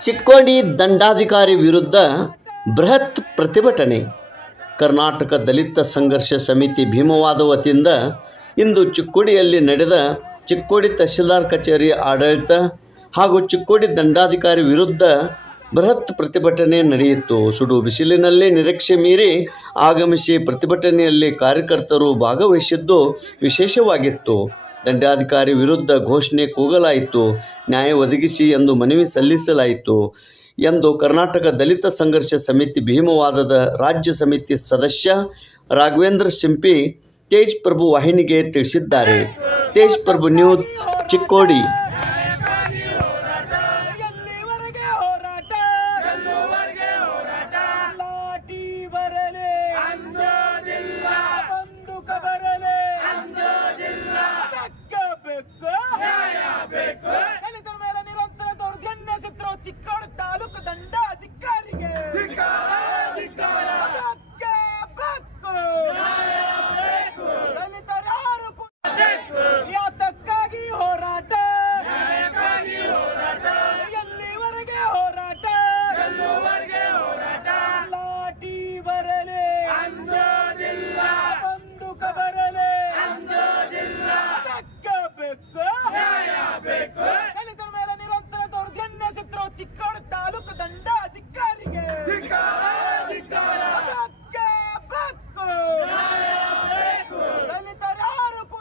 ಚಿಕ್ಕೋಡಿ ದಂಡಾಧಿಕಾರಿ ವಿರುದ್ಧ ಬೃಹತ್ ಪ್ರತಿಭಟನೆ. ಕರ್ನಾಟಕ ದಲಿತ ಸಂಘರ್ಷ ಸಮಿತಿ ಭೀಮವಾದ ವತಿಯಿಂದ ಇಂದು ಚಿಕ್ಕೋಡಿಯಲ್ಲಿ ನಡೆದ ಚಿಕ್ಕೋಡಿ ತಹಶೀಲ್ದಾರ್ ಕಚೇರಿ ಆಡಳಿತ ಹಾಗೂ ಚಿಕ್ಕೋಡಿ ದಂಡಾಧಿಕಾರಿ ವಿರುದ್ಧ ಬೃಹತ್ ಪ್ರತಿಭಟನೆ ನಡೆಯಿತು. ಸುಡು ಬಿಸಿಲಿನಲ್ಲಿ ನಿರೀಕ್ಷೆ ಮೀರಿ ಆಗಮಿಸಿ ಪ್ರತಿಭಟನೆಯಲ್ಲಿ ಕಾರ್ಯಕರ್ತರು ಭಾಗವಹಿಸಿದ್ದು ವಿಶೇಷವಾಗಿತ್ತು. ದಂಡಾಧಿಕಾರಿ ವಿರುದ್ಧ ಘೋಷಣೆ ಕೂಗಲಾಯಿತು. ನ್ಯಾಯ ಒದಗಿಸಿ ಎಂದು ಮನವಿ ಸಲ್ಲಿಸಲಾಯಿತು ಎಂದು ಕರ್ನಾಟಕ ದಲಿತ ಸಂಘರ್ಷ ಸಮಿತಿ ಭೀಮವಾದದ ರಾಜ್ಯ ಸಮಿತಿ ಸದಸ್ಯ ರಾಘವೇಂದ್ರ ಸಿಂಪಿ ತೇಜ್ ಪ್ರಭು ವಾಹಿನಿಗೆ ತಿಳಿಸಿದ್ದಾರೆ. ತೇಜ್ ಪ್ರಭು ನ್ಯೂಸ್ ಚಿಕ್ಕೋಡಿ.